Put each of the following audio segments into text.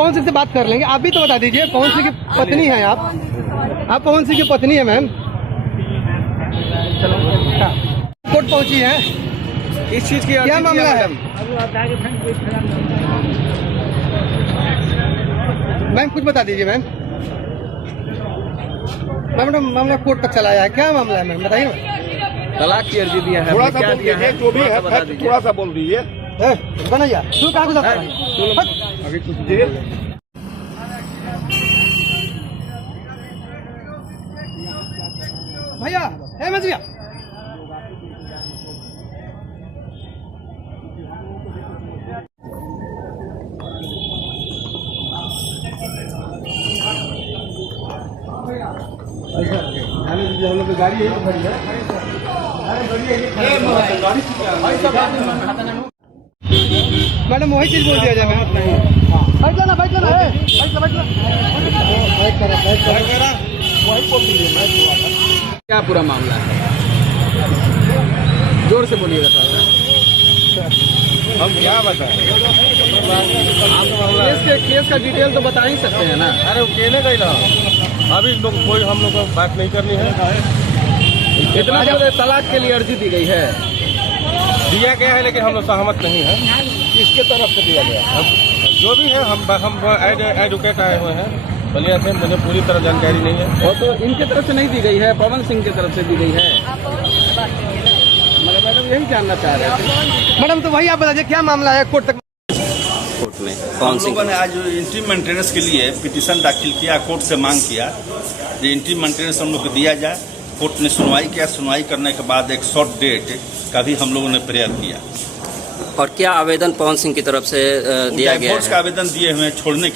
पवन सिंह से बात कर लेंगे। आप भी तो बता दीजिए, पवन सिंह की पत्नी है आप पवन सिंह की पत्नी है मैम। कोर्ट पहुंची है, इस चीज की क्या मामला है मैम? कुछ बता दीजिए मैम। मैडम मामला कोर्ट तक चलाया है, क्या मामला है मैम बताइए। तलाक की अर्जी दिया है, थोड़ा सा बोल दीजिए, जो भी है थोड़ा सा बोल दीजिए। बनैया तू कहाँ गुजरता है? अभी कुछ देर भैया है मजिया हम लोग गाड़ी यही तो खड़ी है। मैडम वही चीज बोल दिया जाए मैम। बैठ जाना बैठ जाना है, क्या पूरा मामला है? जोर से बोलिएगा थोड़ा। हम क्या बताएं? केस का डिटेल तो बता ही सकते हैं ना। अरे केने गई ना, अभी लोग कोई हम लोग को बात नहीं करनी है। इतना जल्द तलाक के लिए अर्जी दी गई है? दिया गया है लेकिन हम लोग सहमत नहीं है। किसके तरफ से दिया गया? जो भी है हम एडवोकेट आए हुए हैं बलिया से, मुझे पूरी तरह जानकारी नहीं है। वो तो इनके तरफ से नहीं दी गई है, पवन सिंह की तरफ से दी गई है। मगर मैडम यही जानना चाह रहे थे। मैडम तो वही आप बताइए क्या मामला है कोर्ट तक? कोर्ट में हम लोगों ने आज इंट्री मेंटेनेंस के लिए पिटीशन दाखिल किया, कोर्ट से मांग किया कि इंट्री मेंटेनेंस हम लोग को दिया जाए। कोर्ट ने सुनवाई किया, सुनवाई करने के बाद एक शॉर्ट डेट का भी हम लोगों ने प्रेयर किया। और क्या आवेदन पवन सिंह की तरफ से दिया गया डिवोर्स है? का आवेदन दिए हुए हैं, छोड़ने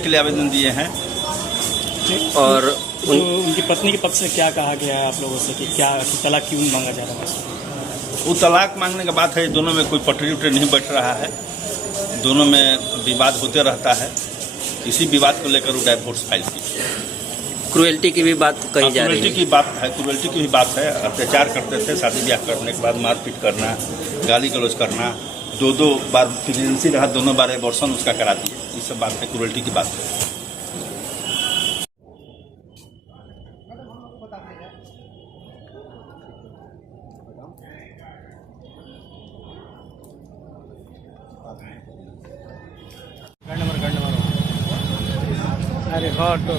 के लिए आवेदन दिए हैं। और उनकी पत्नी के पक्ष से क्या कहा गया है आप लोगों से कि क्या तलाक क्यों मांगा जा रहा है? वो तलाक मांगने का बात है, दोनों में कोई पटरी उटरी नहीं बैठ रहा है, दोनों में विवाद होते रहता है। इसी विवाद को लेकर वो डाइवोर्स फाइल की। क्रुएल्टी की भी बात कही जा रही है। क्रुएल्टी की भी बात है। अत्याचार करते थे, शादी ब्याह करने के बाद मारपीट करना, गाली गलौज करना, दो बार प्रेगनेंसी रहा, दोनों बार एबॉर्शन उसका करा दिए। ये सब बात है, क्रुएल्टी की बात है। अरे हाँ तो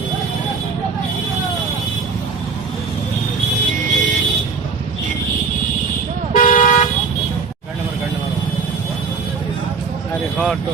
अरे हाँ तो